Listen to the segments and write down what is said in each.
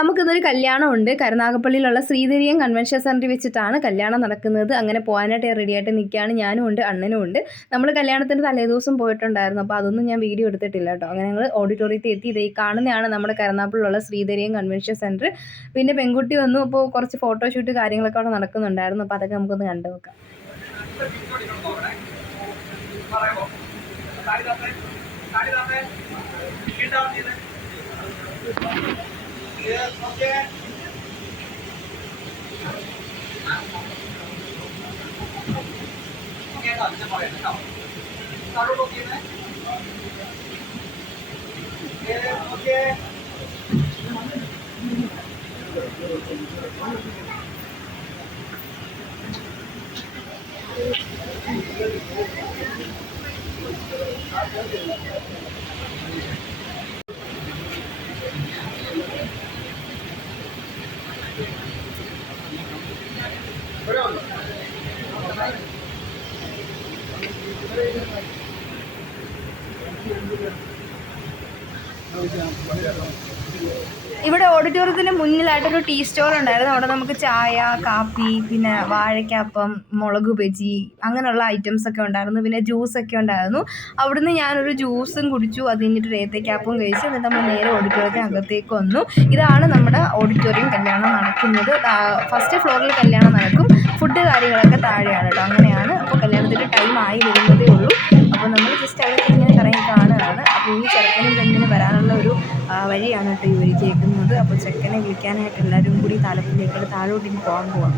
നമുക്കിന്നൊരു കല്യാണമുണ്ട്. കരുനാഗപ്പള്ളിയിലുള്ള ശ്രീധരിയം കൺവെൻഷൻ സെൻറ്ററിൽ വെച്ചിട്ടാണ് കല്യാണം നടക്കുന്നത്. അങ്ങനെ പോകാനായിട്ട് റെഡിയായിട്ട് നിൽക്കുകയാണ്. ഞാനും ഉണ്ട്, അണ്ണനും ഉണ്ട്. നമ്മൾ കല്യാണത്തിൻ്റെ തലേദിവസം പോയിട്ടുണ്ടായിരുന്നു. അപ്പോൾ അതൊന്നും ഞാൻ വീഡിയോ എടുത്തിട്ടില്ല കേട്ടോ. അങ്ങനെ ഞങ്ങൾ ഓഡിറ്റോറിയത്തിൽ എത്തി. ഈ കാണുന്നതാണ് നമ്മുടെ കരുനാഗപ്പള്ളിയിലുള്ള ശ്രീധരിയം കൺവെൻഷൻ സെൻറ്റർ. പിന്നെ പെൺകുട്ടി വന്നു. അപ്പോൾ കുറച്ച് ഫോട്ടോഷൂട്ട് കാര്യങ്ങളൊക്കെ അവിടെ നടക്കുന്നുണ്ടായിരുന്നു. അപ്പോൾ അതൊക്കെ നമുക്കൊന്ന് കണ്ടു നോക്കാം. Yes, okay. Okay, dah, kita boleh dah. Taruh lagi ni. Yes, okay. ഇവിടെ ഓഡിറ്റോറിയത്തിന് മുന്നിലായിട്ടൊരു ടീ സ്റ്റോർ ഉണ്ടായിരുന്നു. അവിടെ നമുക്ക് ചായ, കാപ്പി, പിന്നെ വാഴയ്ക്കാപ്പം, മുളക് ബജി അങ്ങനെയുള്ള ഐറ്റംസ് ഒക്കെ ഉണ്ടായിരുന്നു. പിന്നെ ജ്യൂസൊക്കെ ഉണ്ടായിരുന്നു. അവിടുന്ന് ഞാനൊരു ജ്യൂസും കുടിച്ചു. അത് കഴിഞ്ഞിട്ട് ഏത്തയ്ക്കാപ്പവും കഴിച്ചു. എന്നിട്ട് നമ്മൾ നേരെ ഓഡിറ്റോറിയത്തിന് അകത്തേക്ക് വന്നു. ഇതാണ് നമ്മുടെ ഓഡിറ്റോറിയം കല്യാണം നടക്കുന്നത്. ഫസ്റ്റ് ഫ്ലോറിൽ കല്യാണം നടക്കും. ഫുഡ് കാര്യങ്ങളൊക്കെ താഴെയാണ് കേട്ടോ. അങ്ങനെയാണ്. അപ്പോൾ കല്യാണത്തിൻ്റെ ടൈം ആയി വരുന്നതേ ഉള്ളൂ. അപ്പോൾ നമ്മൾ ജസ്റ്റ് അവിടെ ഇങ്ങനെ കറങ്ങി കാണുകയാണ്. അപ്പോൾ ഈ ചെറുക്കനും പെണ്ണിനും വരാനുള്ള ഒരു വഴിയാണ് കേട്ടോ ഈ ഒരുക്കിയേക്കുന്നത്. അപ്പോൾ ചെക്കനെ വിളിക്കാനായിട്ട് എല്ലാവരും കൂടി താലപ്പിലേക്ക് താഴോട്ട് പോകാൻ പോവാം.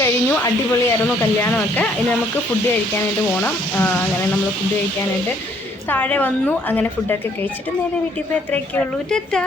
കഴിഞ്ഞു. അടിപൊളിയായിരുന്നു കല്യാണമൊക്കെ. ഇനി നമുക്ക് ഫുഡ് കഴിക്കാനായിട്ട് പോകണം. അങ്ങനെ നമ്മൾ ഫുഡ് കഴിക്കാനായിട്ട് താഴെ വന്നു. അങ്ങനെ ഫുഡൊക്കെ കഴിച്ചിട്ട് നേരെ വീട്ടിൽ പോയി. എത്രയൊക്കെ ഉള്ളൂ. ടാറ്റാ.